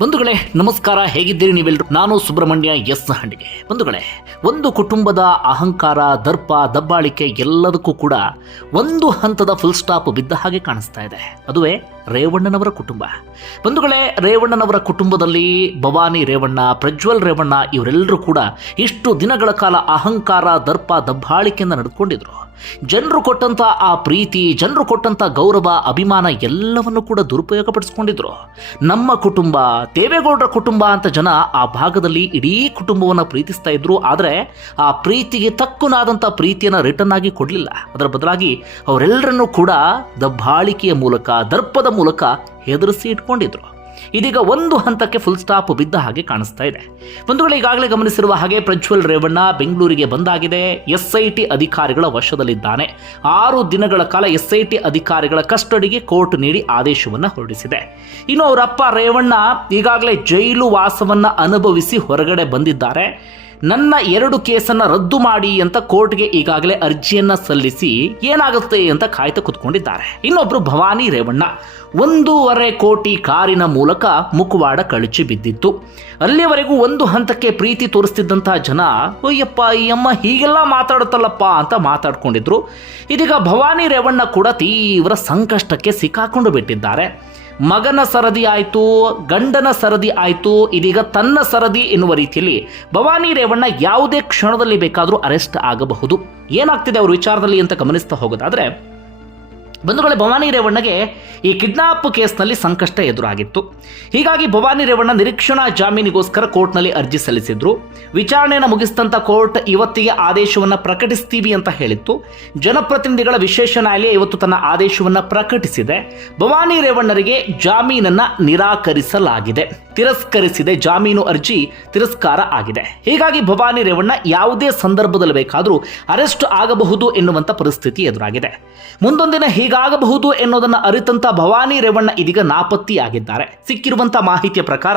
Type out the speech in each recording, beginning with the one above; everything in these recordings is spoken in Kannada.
ಬಂಧುಗಳೇ, ನಮಸ್ಕಾರ. ಹೇಗಿದ್ದೀರಿ ನೀವೆಲ್ಲರೂ ನಾನು ಸುಬ್ರಹ್ಮಣ್ಯ ಎಸ್ ಹಂಡಿಗೆ ಬಂಧುಗಳೇ, ಒಂದು ಕುಟುಂಬದ ಅಹಂಕಾರ, ದರ್ಪ, ದಬ್ಬಾಳಿಕೆ ಎಲ್ಲದಕ್ಕೂ ಕೂಡ ಒಂದು ಹಂತದ ಫುಲ್ ಸ್ಟಾಪ್ ಬಿದ್ದ ಹಾಗೆ ಕಾಣಿಸ್ತಾ ಇದೆ. ಅದುವೇ ರೇವಣ್ಣನವರ ಕುಟುಂಬ. ಬಂಧುಗಳೇ, ರೇವಣ್ಣನವರ ಕುಟುಂಬದಲ್ಲಿ ಭವಾನಿ ರೇವಣ್ಣ, ಪ್ರಜ್ವಲ್ ರೇವಣ್ಣ ಇವರೆಲ್ಲರೂ ಕೂಡ ಇಷ್ಟು ದಿನಗಳ ಕಾಲ ಅಹಂಕಾರ, ದರ್ಪ, ದಬ್ಬಾಳಿಕೆಯಿಂದ ನಡೆದುಕೊಂಡಿದ್ರು. ಜನರು ಕೊಟ್ಟಂತ ಆ ಪ್ರೀತಿ, ಜನರು ಕೊಟ್ಟಂತ ಗೌರವ, ಅಭಿಮಾನ ಎಲ್ಲವನ್ನು ಕೂಡ ದುರುಪಯೋಗ ಪಡಿಸ್ಕೊಂಡಿದ್ರು ನಮ್ಮ ಕುಟುಂಬ, ದೇವೇಗೌಡರ ಕುಟುಂಬ ಅಂತ ಜನ ಆ ಭಾಗದಲ್ಲಿ ಇಡೀ ಕುಟುಂಬವನ್ನು ಪ್ರೀತಿಸ್ತಾ ಇದ್ರು. ಆದರೆ ಆ ಪ್ರೀತಿಗೆ ತಕ್ಕುನಾದಂಥ ಪ್ರೀತಿಯನ್ನು ರಿಟರ್ನ್ ಆಗಿ ಕೊಡಲಿಲ್ಲ. ಅದರ ಬದಲಾಗಿ ಅವರೆಲ್ಲರನ್ನೂ ಕೂಡ ದಬ್ಬಾಳಿಕೆಯ ಮೂಲಕ, ದರ್ಪದ ಮೂಲಕ ಹೆದರಿಸಿ ಇಟ್ಕೊಂಡಿದ್ರು. ಇದೀಗ ಒಂದು ಹಂತಕ್ಕೆ ಫುಲ್ ಸ್ಟಾಪ್ ಬಿದ್ದ ಹಾಗೆ ಕಾಣಿಸ್ತಾ ಇದೆ. ಬಂಧುಗಳು, ಈಗಾಗಲೇ ಗಮನಿಸಿರುವ ಹಾಗೆ ಪ್ರಜ್ವಲ್ ರೇವಣ್ಣ ಬೆಂಗಳೂರಿಗೆ ಬಂದಾಗಿದೆ. ಎಸ್ಐಟಿ ಅಧಿಕಾರಿಗಳ ವಶದಲ್ಲಿದ್ದಾನೆ. ಆರು ದಿನಗಳ ಕಾಲ ಎಸ್ಐಟಿ ಅಧಿಕಾರಿಗಳ ಕಸ್ಟಡಿಗೆ ಕೋರ್ಟ್ ನೀಡಿ ಆದೇಶವನ್ನು ಹೊರಡಿಸಿದೆ. ಇನ್ನು ಅವರಪ್ಪ ರೇವಣ್ಣ ಈಗಾಗಲೇ ಜೈಲು ವಾಸವನ್ನು ಅನುಭವಿಸಿ ಹೊರಗಡೆ ಬಂದಿದ್ದಾರೆ. ನನ್ನ ಎರಡು ಕೇಸನ್ನ ರದ್ದು ಮಾಡಿ ಅಂತ ಕೋರ್ಟ್ಗೆ ಈಗಾಗಲೇ ಅರ್ಜಿಯನ್ನ ಸಲ್ಲಿಸಿ ಏನಾಗುತ್ತೆ ಅಂತ ಕಾಯ್ತಾ ಕುತ್ಕೊಂಡಿದ್ದಾರೆ. ಇನ್ನೊಬ್ರು ಭವಾನಿ ರೇವಣ್ಣ. ಒಂದೂವರೆ ಕೋಟಿ ಕಾರಿನ ಮೂಲಕ ಮುಖವಾಡ ಕಳಚಿ ಬಿದ್ದಿತ್ತು. ಅಲ್ಲಿಯವರೆಗೂ ಒಂದು ಹಂತಕ್ಕೆ ಪ್ರೀತಿ ತೋರಿಸ್ತಿದ್ದಂತಹ ಜನ, ಅಯ್ಯಪ್ಪ, ಈ ಅಮ್ಮ ಹೀಗೆಲ್ಲ ಮಾತಾಡುತ್ತಲ್ಲಪ್ಪ ಅಂತ ಮಾತಾಡ್ಕೊಂಡಿದ್ರು. ಇದೀಗ ಭವಾನಿ ರೇವಣ್ಣ ಕೂಡ ತೀವ್ರ ಸಂಕಷ್ಟಕ್ಕೆ ಸಿಕ್ಕಾಕೊಂಡು ಬಿಟ್ಟಿದ್ದಾರೆ. ಮಗನ ಸರದಿ ಆಯಿತು, ಗಂಡನ ಸರದಿ ಆಯಿತು, ಇದೀಗ ತನ್ನ ಸರದಿ ಎನ್ನುವ ರೀತಿಯಲ್ಲಿ ಭವಾನಿ ರೇವಣ್ಣ ಯಾವುದೇ ಕ್ಷಣದಲ್ಲಿ ಬೇಕಾದರೂ ಅರೆಸ್ಟ್ ಆಗಬಹುದು. ಏನಾಗ್ತಿದೆ ಅವ್ರ ವಿಚಾರದಲ್ಲಿ ಅಂತ ಗಮನಿಸ್ತಾ ಹೋಗೋದಾದ್ರೆ ಬಂಧುಗಳೇ ಭವಾನಿ ರೇವಣ್ಣಗೆ ಈ ಕಿಡ್ನಾಪ್ ಕೇಸ್ನಲ್ಲಿ ಸಂಕಷ್ಟ ಎದುರಾಗಿತ್ತು. ಹೀಗಾಗಿ ಭವಾನಿ ರೇವಣ್ಣ ನಿರೀಕ್ಷಣಾ ಜಾಮೀನಿಗೋಸ್ಕರ ಕೋರ್ಟ್ನಲ್ಲಿ ಅರ್ಜಿ ಸಲ್ಲಿಸಿದ್ರು. ವಿಚಾರಣೆಯನ್ನು ಮುಗಿಸಿದಂಥ ಕೋರ್ಟ್ ಇವತ್ತಿಗೆ ಆದೇಶವನ್ನು ಪ್ರಕಟಿಸ್ತೀವಿ ಅಂತ ಹೇಳಿತ್ತು. ಜನಪ್ರತಿನಿಧಿಗಳ ವಿಶೇಷ ನ್ಯಾಯಾಲಯ ಇವತ್ತು ತನ್ನ ಆದೇಶವನ್ನು ಪ್ರಕಟಿಸಿದೆ. ಭವಾನಿ ರೇವಣ್ಣರಿಗೆ ಜಾಮೀನನ್ನ ನಿರಾಕರಿಸಲಾಗಿದೆ. ತಿರಸ್ಕರಿಸಿದೆ, ಜಾಮೀನು ಅರ್ಜಿ ತಿರಸ್ಕಾರ ಆಗಿದೆ. ಹೀಗಾಗಿ ಭವಾನಿ ರೇವಣ್ಣ ಯಾವುದೇ ಸಂದರ್ಭದಲ್ಲಿ ಬೇಕಾದರೂ ಅರೆಸ್ಟ್ ಆಗಬಹುದು ಎನ್ನುವಂಥ ಪರಿಸ್ಥಿತಿ ಎದುರಾಗಿದೆ. ಮುಂದೊಂದಿನ ಹೀಗಾಗಬಹುದು ಎನ್ನುವುದನ್ನು ಅರಿತಂತ ಭವಾನಿ ರೇವಣ್ಣ ಇದೀಗ ನಾಪತ್ತೆಯಾಗಿದ್ದಾರೆ. ಸಿಕ್ಕಿರುವಂತಹ ಮಾಹಿತಿಯ ಪ್ರಕಾರ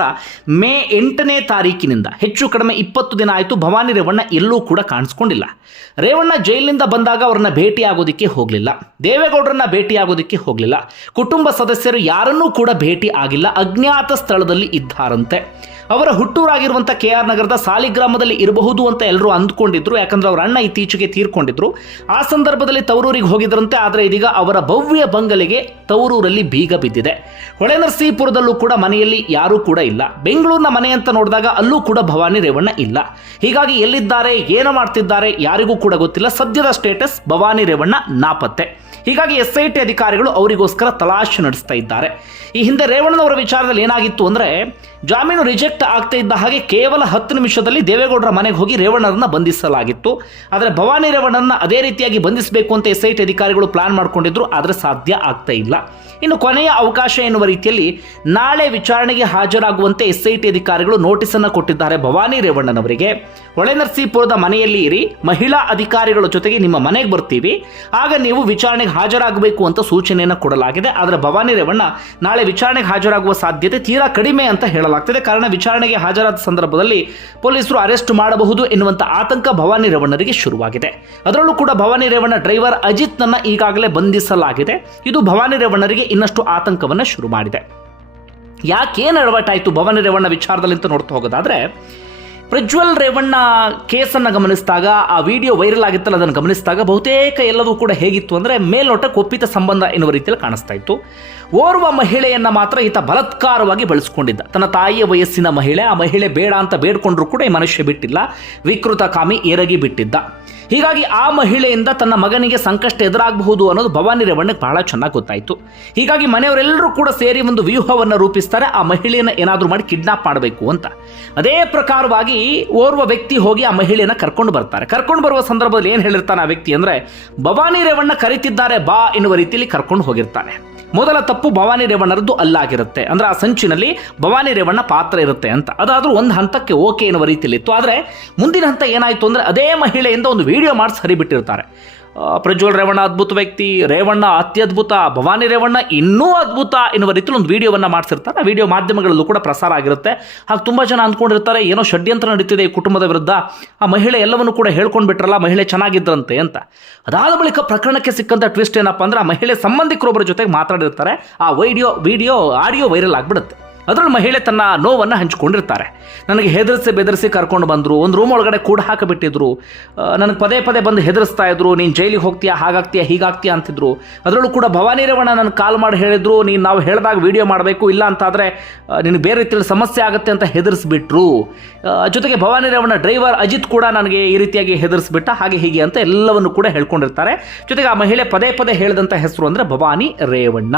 ಮೇ ಎಂಟನೇ ತಾರೀಕಿನಿಂದ ಹೆಚ್ಚು ಕಡಿಮೆ ಇಪ್ಪತ್ತು ದಿನ ಆಯಿತು ಭವಾನಿ ರೇವಣ್ಣ ಎಲ್ಲೂ ಕೂಡ ಕಾಣಿಸ್ಕೊಂಡಿಲ್ಲ. ರೇವಣ್ಣ ಜೈಲಿನಿಂದ ಬಂದಾಗ ಅವರನ್ನ ಭೇಟಿಯಾಗೋದಕ್ಕೆ ಹೋಗಲಿಲ್ಲ. ದೇವೇಗೌಡರನ್ನ ಭೇಟಿಯಾಗೋದಕ್ಕೆ ಹೋಗಲಿಲ್ಲ. ಕುಟುಂಬ ಸದಸ್ಯರು ಯಾರನ್ನೂ ಕೂಡ ಭೇಟಿ ಆಗಿಲ್ಲ. ಅಜ್ಞಾತ ಸ್ಥಳದಲ್ಲಿ ಇದ್ದಾರಂತೆ. ಅವರ ಹುಟ್ಟೂರಾಗಿರುವಂಥ ಕೆ ಆರ್ ನಗರದ ಸಾಲಿಗ್ರಾಮದಲ್ಲಿ ಇರಬಹುದು ಅಂತ ಎಲ್ಲರೂ ಅಂದ್ಕೊಂಡಿದ್ರು. ಯಾಕಂದ್ರೆ ಅವರ ಅಣ್ಣ ಇತ್ತೀಚೆಗೆ ತೀರ್ಕೊಂಡಿದ್ರು. ಆ ಸಂದರ್ಭದಲ್ಲಿ ತವರೂರಿಗೆ ಹೋಗಿದ್ರಂತೆ. ಆದರೆ ಇದೀಗ ಅವರ ಭವ್ಯ ಬಂಗಲೆಗೆ ತವರೂರಲ್ಲಿ ಬೀಗ ಬಿದ್ದಿದೆ. ಹೊಳೆನರಸೀಪುರದಲ್ಲೂ ಕೂಡ ಮನೆಯಲ್ಲಿ ಯಾರೂ ಕೂಡ ಇಲ್ಲ. ಬೆಂಗಳೂರಿನ ಮನೆ ಅಂತ ನೋಡಿದಾಗ ಅಲ್ಲೂ ಕೂಡ ಭವಾನಿ ರೇವಣ್ಣ ಇಲ್ಲ. ಹೀಗಾಗಿ ಎಲ್ಲಿದ್ದಾರೆ, ಏನು ಮಾಡ್ತಿದ್ದಾರೆ ಯಾರಿಗೂ ಕೂಡ ಗೊತ್ತಿಲ್ಲ. ಸದ್ಯದ ಸ್ಟೇಟಸ್ ಭವಾನಿ ರೇವಣ್ಣ ನಾಪತ್ತೆ. ಹೀಗಾಗಿ ಎಸ್ ಐ ಟಿ ಅಧಿಕಾರಿಗಳು ಅವರಿಗೋಸ್ಕರ ತಲಾಶೆ ನಡೆಸ್ತಾ ಇದ್ದಾರೆ. ಈ ಹಿಂದೆ ರೇವಣ್ಣನವರ ವಿಚಾರದಲ್ಲಿ ಏನಾಗಿತ್ತು ಅಂದರೆ ಜಾಮೀನು ರಿಜೆಕ್ಟ್ ಆಗ್ತಾ ಇದ್ದ ಹಾಗೆ ಕೇವಲ ಹತ್ತು ನಿಮಿಷದಲ್ಲಿ ದೇವೇಗೌಡರ ಮನೆಗೆ ಹೋಗಿ ರೇವಣ್ಣರನ್ನ ಬಂಧಿಸಲಾಗಿತ್ತು. ಆದರೆ ಭವಾನಿ ರೇವಣ್ಣನ ಅದೇ ರೀತಿಯಾಗಿ ಬಂಧಿಸಬೇಕು ಅಂತ ಎಸ್ ಟಿ ಅಧಿಕಾರಿಗಳು ಪ್ಲಾನ್ ಮಾಡಿಕೊಂಡಿದ್ರು, ಆದರೆ ಸಾಧ್ಯ ಆಗ್ತಾ ಇಲ್ಲ. ಇನ್ನು ಕೊನೆಯ ಅವಕಾಶ ಎನ್ನುವ ರೀತಿಯಲ್ಲಿ ನಾಳೆ ವಿಚಾರಣೆಗೆ ಹಾಜರಾಗುವಂತೆ ಎಸ್ ಟಿ ಅಧಿಕಾರಿಗಳು ನೋಟಿಸನ್ನು ಕೊಟ್ಟಿದ್ದಾರೆ ಭವಾನಿ ರೇವಣ್ಣನವರಿಗೆ. ಹೊಳೆನರಸೀಪುರದ ಮನೆಯಲ್ಲಿ ಇರಿ, ಮಹಿಳಾ ಅಧಿಕಾರಿಗಳ ಜೊತೆಗೆ ನಿಮ್ಮ ಮನೆಗೆ ಬರ್ತೀವಿ. ಆಗ ನೀವು ವಿಚಾರಣೆಗೆ ಹಾಜರಾಗಬೇಕು ಅಂತ ಸೂಚನೆಯನ್ನು ಕೊಡಲಾಗಿದೆ. ಆದರೆ ಭವಾನಿ ರೇವಣ್ಣ ನಾಳೆ ವಿಚಾರಣೆಗೆ ಹಾಜರಾಗುವ ಸಾಧ್ಯತೆ ತೀರಾ ಕಡಿಮೆ ಅಂತ ಹೇಳಲಾಗ್ತಿದೆ ಕಾರಣ ವಿಚಾರಣೆಗೆ ಹಾಜರಾದ ಸಂದರ್ಭದಲ್ಲಿ ಪೊಲೀಸರು ಅರೆಸ್ಟ್ ಮಾಡಬಹುದು ಎನ್ನುವಂಥ ಆತಂಕ ಭವಾನಿ ರೇವಣ್ಣರಿಗೆ ಶುರುವಾಗಿದೆ. ಅದರಲ್ಲೂ ಕೂಡ ಭವಾನಿ ರೇವಣ್ಣ ಡ್ರೈವರ್ ಅಜಿತ್ನನ್ನ ಈಗಾಗಲೇ ಬಂಧಿಸಲಾಗಿದೆ. ಇದು ಭವಾನಿ ರೇವಣ್ಣರಿಗೆ ಇನ್ನಷ್ಟು ಆತಂಕವನ್ನು ಶುರು ಮಾಡಿದೆ ಯಾಕೇನು ಎಡವಟ್ಟಾಯಿತು ಭವಾನಿ ರೇವಣ್ಣ ವಿಚಾರದಲ್ಲಿ ಅಂತ ನೋಡ್ತಾ ಹೋಗೋದಾದ್ರೆ ಪ್ರಜ್ವಲ್ ರೇವಣ್ಣ ಕೇಸನ್ನು ಗಮನಿಸಿದಾಗ, ಆ ವಿಡಿಯೋ ವೈರಲ್ ಆಗಿತ್ತಲ್ಲ, ಅದನ್ನು ಗಮನಿಸಿದಾಗ ಬಹುತೇಕ ಎಲ್ಲವೂ ಕೂಡ ಹೇಗಿತ್ತು ಅಂದರೆ ಮೇಲ್ನೋಟಕ್ಕೆ ಒಪ್ಪಿತ ಸಂಬಂಧ ಎನ್ನುವ ರೀತಿಯಲ್ಲಿ ಕಾಣಿಸ್ತಾ ಇತ್ತು. ಓರ್ವ ಮಹಿಳೆಯನ್ನು ಮಾತ್ರ ಈತ ಬಲತ್ಕಾರವಾಗಿ ಬಳಸ್ಕೊಂಡಿದ್ದ. ತನ್ನ ತಾಯಿಯ ವಯಸ್ಸಿನ ಮಹಿಳೆ, ಆ ಮಹಿಳೆ ಬೇಡ ಅಂತ ಬೇಡ್ಕೊಂಡ್ರು ಕೂಡ ಈ ಮನುಷ್ಯ ಬಿಟ್ಟಿಲ್ಲ, ವಿಕೃತ ಕಾಮಿ ಎರಗಿ ಬಿಟ್ಟಿದ್ದ. ಹೀಗಾಗಿ ಆ ಮಹಿಳೆಯಿಂದ ತನ್ನ ಮಗನಿಗೆ ಸಂಕಷ್ಟ ಎದುರಾಗಬಹುದು ಅನ್ನೋದು ಭವಾನಿ ರೇವಣ್ಣಗೆ ಬಹಳ ಚೆನ್ನಾಗಿ ಗೊತ್ತಾಯಿತು. ಹೀಗಾಗಿ ಮನೆಯವರೆಲ್ಲರೂ ಕೂಡ ಸೇರಿ ಒಂದು ವ್ಯೂಹವನ್ನು ರೂಪಿಸ್ತಾರೆ, ಆ ಮಹಿಳೆಯನ್ನು ಏನಾದರೂ ಮಾಡಿ ಕಿಡ್ನಾಪ್ ಮಾಡಬೇಕು ಅಂತ. ಅದೇ ಪ್ರಕಾರವಾಗಿ ಓರ್ವ ವ್ಯಕ್ತಿ ಹೋಗಿ ಆ ಮಹಿಳೆಯನ್ನು ಕರ್ಕೊಂಡು ಬರ್ತಾರೆ. ಕರ್ಕೊಂಡು ಬರುವ ಸಂದರ್ಭದಲ್ಲಿ ಏನು ಹೇಳಿರ್ತಾನೆ ಆ ವ್ಯಕ್ತಿ ಅಂದರೆ, ಭವಾನಿ ರೇವಣ್ಣ ಕರೀತಿದ್ದಾರೆ ಬಾ ಎನ್ನುವ ರೀತಿಯಲ್ಲಿ ಕರ್ಕೊಂಡು ಹೋಗಿರ್ತಾನೆ. ಮೊದಲ ತಪ್ಪು ಭವಾನಿ ರೇವಣ್ಣರದ್ದು ಅಲ್ಲಾಗಿರುತ್ತೆ. ಅಂದ್ರೆ ಆ ಸಂಚಿನಲ್ಲಿ ಭವಾನಿ ರೇವಣ್ಣ ಪಾತ್ರ ಇರುತ್ತೆ ಅಂತ. ಅದಾದರೂ ಒಂದು ಹಂತಕ್ಕೆ ಓಕೆ ಎನ್ನುವ ರೀತಿಯಲ್ಲಿ ಇತ್ತು. ಆದರೆ ಮುಂದಿನ ಹಂತ ಏನಾಯಿತು ಅಂದರೆ, ಅದೇ ಮಹಿಳೆಯಿಂದ ಒಂದು ವಿಡಿಯೋ ಮಾಡಿಸಿ ಹರಿಬಿಟ್ಟಿರ್ತಾರೆ. ಪ್ರಜ್ವಲ್ ರೇವಣ್ಣ ಅದ್ಭುತ ವ್ಯಕ್ತಿ, ರೇವಣ್ಣ ಅತ್ಯದ್ಭುತ, ಭವಾನಿ ರೇವಣ್ಣ ಇನ್ನೂ ಅದ್ಭುತ ಎನ್ನುವ ರೀತಿಯಲ್ಲಿ ಒಂದು ವಿಡಿಯೋವನ್ನು ಮಾಡಿಸಿರ್ತಾರೆ. ಆ ವಿಡಿಯೋ ಮಾಧ್ಯಮಗಳಲ್ಲೂ ಕೂಡ ಪ್ರಸಾರ ಆಗಿರುತ್ತೆ. ಹಾಗೆ ತುಂಬ ಜನ ಅಂದ್ಕೊಂಡಿರ್ತಾರೆ, ಏನೋ ಷಡ್ಯಂತ್ರ ನಡೀತಿದೆ ಈ ಕುಟುಂಬದ ವಿರುದ್ಧ. ಆ ಮಹಿಳೆ ಎಲ್ಲವನ್ನು ಕೂಡ ಹೇಳ್ಕೊಂಡು ಬಿಟ್ರಲ್ಲ ಮಹಿಳೆ ಚೆನ್ನಾಗಿದ್ದರಂತೆ ಅಂತ. ಅದಾದ ಬಳಿಕ ಪ್ರಕರಣಕ್ಕೆ ಸಿಕ್ಕಂಥ ಟ್ವಿಸ್ಟ್ ಏನಪ್ಪ ಅಂದ್ರೆ, ಆ ಮಹಿಳೆ ಸಂಬಂಧಿಕರೊಬ್ಬರ ಜೊತೆಗೆ ಮಾತಾಡಿರ್ತಾರೆ. ಆ ವೈಡಿಯೋ, ವಿಡಿಯೋ, ಆಡಿಯೋ ವೈರಲ್ ಆಗಿಬಿಡುತ್ತೆ. ಅದರಲ್ಲಿ ಮಹಿಳೆ ತನ್ನ ನೋವನ್ನು ಹಂಚಿಕೊಂಡಿರ್ತಾರೆ. ನನಗೆ ಹೆದರಿಸಿ ಬೆದರಿಸಿ ಕರ್ಕೊಂಡು ಬಂದರು, ಒಂದು ರೂಮ್ ಒಳಗಡೆ ಕೂಡ ಹಾಕಿಬಿಟ್ಟಿದ್ರು. ನನಗೆ ಪದೇ ಪದೇ ಬಂದು ಹೆದರಿಸ್ತಾ ಇದ್ರು, ನೀನು ಜೈಲಿಗೆ ಹೋಗ್ತೀಯಾ, ಹಾಗಾಗ್ತೀಯಾ, ಹೀಗಾಗ್ತೀಯಾ? ಅಂತಿದ್ರು. ಅದರಲ್ಲೂ ಕೂಡ ಭವಾನಿ ರೇವಣ್ಣ ನನ್ನ ಕಾಲ್ ಮಾಡಿ ಹೇಳಿದ್ರು, ನೀನು ನಾವು ಹೇಳಿದಾಗ ವಿಡಿಯೋ ಮಾಡಬೇಕು, ಇಲ್ಲ ಅಂತಾದರೆ ನಿನಗೆ ಬೇರೆ ರೀತಿಯಲ್ಲಿ ಸಮಸ್ಯೆ ಆಗುತ್ತೆ ಅಂತ ಹೆದರಿಸ್ಬಿಟ್ರು. ಜೊತೆಗೆ ಭವಾನಿ ರೇವಣ್ಣ ಡ್ರೈವರ್ ಅಜಿತ್ ಕೂಡ ನನಗೆ ಈ ರೀತಿಯಾಗಿ ಹೆದರಿಸ್ಬಿಟ್ಟ, ಹಾಗೆ ಹೀಗೆ ಅಂತ ಎಲ್ಲವನ್ನು ಕೂಡ ಹೇಳ್ಕೊಂಡಿರ್ತಾರೆ. ಜೊತೆಗೆ ಆ ಮಹಿಳೆ ಪದೇ ಪದೇ ಹೇಳಿದಂಥ ಹೆಸರು ಅಂದರೆ ಭವಾನಿ ರೇವಣ್ಣ.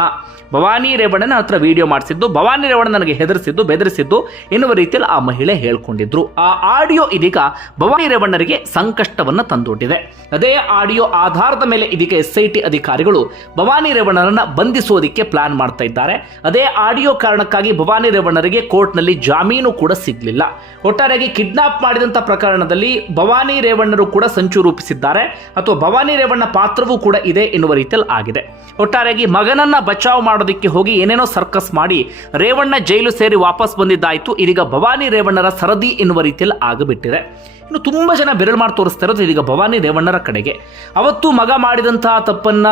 ಭವಾನಿ ರೇವಣ್ಣನ ಹತ್ರ ವಿಡಿಯೋ ಮಾಡಿಸಿದ್ದು ಭವಾನಿ ರೇವಣ್ಣ ನನಗೆ ಹೆದರಿಸಿದ್ದು, ಬೆದರಿಸಿದ್ದು ಎನ್ನುವ ರೀತಿಯಲ್ಲಿ ಆ ಮಹಿಳೆ ಹೇಳ್ಕೊಂಡಿದ್ರು. ಆ ಆಡಿಯೋ ಇದೀಗ ಭವಾನಿ ರೇವಣ್ಣರಿಗೆ ಸಂಕಷ್ಟವನ್ನು ತಂದೊಡ್ಡಿದೆ. ಅದೇ ಆಡಿಯೋ ಆಧಾರದ ಮೇಲೆ ಇದೀಗ ಎಸ್ ಅಧಿಕಾರಿಗಳು ಭವಾನಿ ರೇವಣ್ಣರನ್ನ ಬಂಧಿಸೋದಿಕ್ಕೆ ಪ್ಲಾನ್ ಮಾಡ್ತಾ ಇದ್ದಾರೆ. ಅದೇ ಆಡಿಯೋ ಕಾರಣಕ್ಕಾಗಿ ಭವಾನಿ ರೇವಣ್ಣರಿಗೆ ಕೋರ್ಟ್ನಲ್ಲಿ ಜಾಮೀನು ಕೂಡ ಸಿಗಲಿಲ್ಲ. ಒಟ್ಟಾರೆಯಾಗಿ ಕಿಡ್ನಾಪ್ ಮಾಡಿದಂಥ ಪ್ರಕರಣದಲ್ಲಿ ಭವಾನಿ ರೇವಣ್ಣರು ಕೂಡ ಸಂಚು ರೂಪಿಸಿದ್ದಾರೆ. ಅಥವಾ ಭವಾನಿ ರೇವಣ್ಣ ಪಾತ್ರವೂ ಕೂಡ ಇದೆ ಎನ್ನುವ ರೀತಿಯಲ್ಲಿ ಆಗಿದೆ. ಒಟ್ಟಾರೆಯಾಗಿ ಮಗನನ್ನ ಬಚಾವ್ ಮಾಡೋದಕ್ಕೆ ಹೋಗಿ ಏನೇನೋ ಸರ್ಕಸ್ ಮಾಡಿ ರೇವಣ್ಣ ಜೈಲು ಸೇರಿ ವಾಪಸ್ ಬಂದಿದ್ದಾಯಿತು. ಇದೀಗ ಭವಾನಿ ರೇವಣ್ಣರ ಸರದಿ ಎನ್ನುವ ರೀತಿಯಲ್ಲಿ ಆಗಬಿಟ್ಟಿದೆ. ಇನ್ನು ತುಂಬ ಜನ ಬೆರಳು ಮಾಡಿ ತೋರಿಸ್ತಾ ಇರೋದು ಇದೀಗ ಭವಾನಿ ರೇವಣ್ಣರ ಕಡೆಗೆ. ಅವತ್ತು ಮಗ ಮಾಡಿದಂತಹ ತಪ್ಪನ್ನ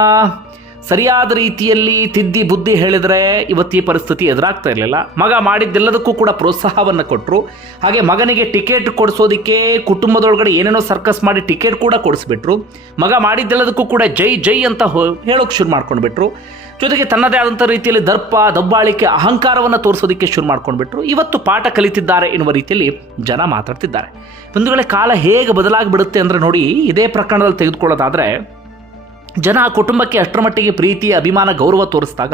ಸರಿಯಾದ ರೀತಿಯಲ್ಲಿ ತಿದ್ದಿ ಬುದ್ಧಿ ಹೇಳಿದರೆ ಇವತ್ತು ಈ ಪರಿಸ್ಥಿತಿ ಎದುರಾಗ್ತಾ ಇರಲಿಲ್ಲ. ಮಗ ಮಾಡಿದ್ದೆಲ್ಲದಕ್ಕೂ ಕೂಡ ಪ್ರೋತ್ಸಾಹವನ್ನು ಕೊಟ್ಟರು ಹಾಗೆ ಮಗನಿಗೆ ಟಿಕೆಟ್ ಕೊಡಿಸೋದಕ್ಕೆ ಕುಟುಂಬದೊಳಗಡೆ ಏನೇನೋ ಸರ್ಕಸ್ ಮಾಡಿ ಟಿಕೆಟ್ ಕೂಡ ಕೊಡಿಸ್ಬಿಟ್ರು. ಮಗ ಮಾಡಿದ್ದೆಲ್ಲದಕ್ಕೂ ಕೂಡ ಜೈ ಜೈ ಅಂತ ಹೇಳೋಕೆ ಶುರು ಮಾಡ್ಕೊಂಡ್ಬಿಟ್ರು. ಜೊತೆಗೆ ತನ್ನದೇ ಆದಂಥ ರೀತಿಯಲ್ಲಿ ದರ್ಪ, ದಬ್ಬಾಳಿಕೆ, ಅಹಂಕಾರವನ್ನು ತೋರಿಸೋದಕ್ಕೆ ಶುರು ಮಾಡ್ಕೊಂಡ್ಬಿಟ್ರು. ಇವತ್ತು ಪಾಠ ಕಲಿತಿದ್ದಾರೆ ಎನ್ನುವ ರೀತಿಯಲ್ಲಿ ಜನ ಮಾತಾಡ್ತಿದ್ದಾರೆ. ಒಂದು ವೇಳೆ ಕಾಲ ಹೇಗೆ ಬದಲಾಗಿಬಿಡುತ್ತೆ ಅಂದರೆ ನೋಡಿ, ಇದೇ ಪ್ರಕರಣದಲ್ಲಿ ತೆಗೆದುಕೊಳ್ಳೋದಾದರೆ, ಜನ ಆ ಕುಟುಂಬಕ್ಕೆ ಅಷ್ಟರ ಮಟ್ಟಿಗೆ ಪ್ರೀತಿ ಅಭಿಮಾನ, ಗೌರವ ತೋರಿಸಿದಾಗ,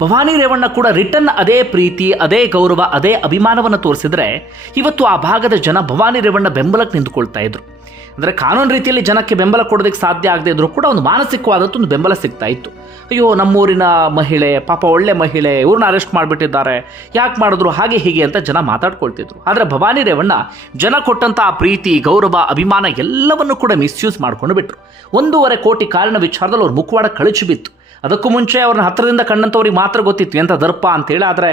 ಭವಾನಿ ರೇವಣ್ಣ ಕೂಡ ರಿಟರ್ನ್ ಅದೇ ಪ್ರೀತಿ, ಅದೇ ಗೌರವ, ಅದೇ ಅಭಿಮಾನವನ್ನು ತೋರಿಸಿದ್ರೆ, ಇವತ್ತು ಆ ಭಾಗದ ಜನ ಭವಾನಿ ರೇವಣ್ಣ ಬೆಂಬಲಕ್ಕೆ ನಿಂತುಕೊಳ್ತಾ ಇದ್ರು. ಅಂದರೆ ಕಾನೂನು ರೀತಿಯಲ್ಲಿ ಜನಕ್ಕೆ ಬೆಂಬಲ ಕೊಡೋದಕ್ಕೆ ಸಾಧ್ಯ ಆಗದೆ ಇದ್ರೂ ಕೂಡ ಒಂದು ಮಾನಸಿಕವಾದಂಥ ಒಂದು ಬೆಂಬಲ ಸಿಗ್ತಾ ಇತ್ತು. ಅಯ್ಯೋ, ನಮ್ಮೂರಿನ ಮಹಿಳೆ, ಪಾಪ ಒಳ್ಳೆ ಮಹಿಳೆ, ಇವ್ರನ್ನ ಅರೆಸ್ಟ್ ಮಾಡಿಬಿಟ್ಟಿದ್ದಾರೆ. ಯಾಕೆ ಮಾಡಿದ್ರು, ಹಾಗೆ ಹೀಗೆ ಅಂತ ಜನ ಮಾತಾಡ್ಕೊಳ್ತಿದ್ರು. ಆದರೆ ಭವಾನಿ ರೇವಣ್ಣ ಜನ ಕೊಟ್ಟಂಥ ಆ ಪ್ರೀತಿ, ಗೌರವ, ಅಭಿಮಾನ ಎಲ್ಲವನ್ನು ಕೂಡ ಮಿಸ್ಯೂಸ್ ಮಾಡ್ಕೊಂಡು ಬಿಟ್ರು. ಒಂದೂವರೆ ಕೋಟಿ ಕಾರಣ ವಿಚಾರದಲ್ಲಿ ಅವ್ರ ಮುಖವಾಡ ಕಳಚಿ ಬಿತ್ತು. ಅದಕ್ಕೂ ಮುಂಚೆ ಅವ್ರನ್ನ ಹತ್ತಿರದಿಂದ ಕಂಡಂಥವ್ರಿಗೆ ಮಾತ್ರ ಗೊತ್ತಿತ್ತು ಎಂಥ ದರ್ಪ ಅಂತೇಳಿ ಆದರೆ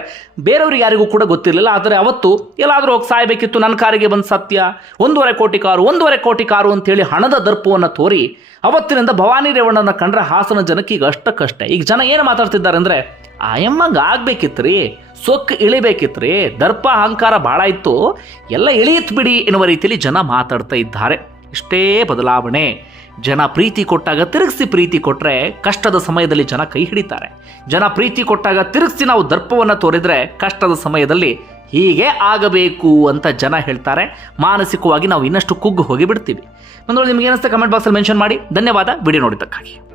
ಬೇರೆಯವ್ರಿಗೆ ಯಾರಿಗೂ ಕೂಡ ಗೊತ್ತಿರಲಿಲ್ಲ. ಆದರೆ ಅವತ್ತು ಎಲ್ಲಾದರೂ ಹೋಗಿ ಸಾಯಬೇಕಿತ್ತು. ನನ್ನ ಕಾರಿಗೆ ಬಂದು ಸತ್ಯ, ಒಂದೂವರೆ ಕೋಟಿ ಕಾರು, ಒಂದೂವರೆ ಕೋಟಿ ಕಾರು ಅಂತೇಳಿ ಹಣದ ದರ್ಪವನ್ನು ತೋರಿ ಅವತ್ತಿನಿಂದ ಭವಾನಿ ರೇವಣ್ಣನ ಕಂಡ್ರೆ ಹಾಸನ ಜನಕ್ಕೆ ಈಗ ಅಷ್ಟಕ್ಕಷ್ಟೇ ಈಗ ಜನ ಏನು ಮಾತಾಡ್ತಿದ್ದಾರೆ ಅಂದರೆ, ಆಯಮ್ಮಂಗೆ ಆಗ್ಬೇಕಿತ್ತು ರೀ ಸೊಕ್ಕು ಇಳಿಬೇಕಿತ್ತು ದರ್ಪ ಅಹಂಕಾರ ಭಾಳ ಇತ್ತು, ಎಲ್ಲ ಇಳಿಯತ್ ಬಿಡಿ ಎನ್ನುವ ರೀತಿಯಲ್ಲಿ ಜನ ಮಾತಾಡ್ತಾ ಇದ್ದಾರೆ. ಇಷ್ಟೇ ಬದಲಾವಣೆ. ಜನ ಪ್ರೀತಿ ಕೊಟ್ಟಾಗ ತಿರುಗಿಸಿ ಪ್ರೀತಿ ಕೊಟ್ಟರೆ ಕಷ್ಟದ ಸಮಯದಲ್ಲಿ ಜನ ಕೈ ಹಿಡಿತಾರೆ. ಜನ ಪ್ರೀತಿ ಕೊಟ್ಟಾಗ ತಿರುಗಿಸಿ ನಾವು ದರ್ಪವನ್ನು ತೋರಿದರೆ ಕಷ್ಟದ ಸಮಯದಲ್ಲಿ ಹೀಗೆ ಆಗಬೇಕು ಅಂತ ಜನ ಹೇಳ್ತಾರೆ. ಮಾನಸಿಕವಾಗಿ ನಾವು ಇನ್ನಷ್ಟು ಕುಗ್ಗು ಹೋಗಿ ಬಿಡ್ತೀವಿ ಒಂದು ನಿಮಗೆ ಏನಿಸ್ತಾ ಕಮೆಂಟ್ ಬಾಕ್ಸಲ್ಲಿ ಮೆನ್ಷನ್ ಮಾಡಿ. ಧನ್ಯವಾದ. ವಿಡಿಯೋ ನೋಡಿದ್ದಕ್ಕಾಗಿ.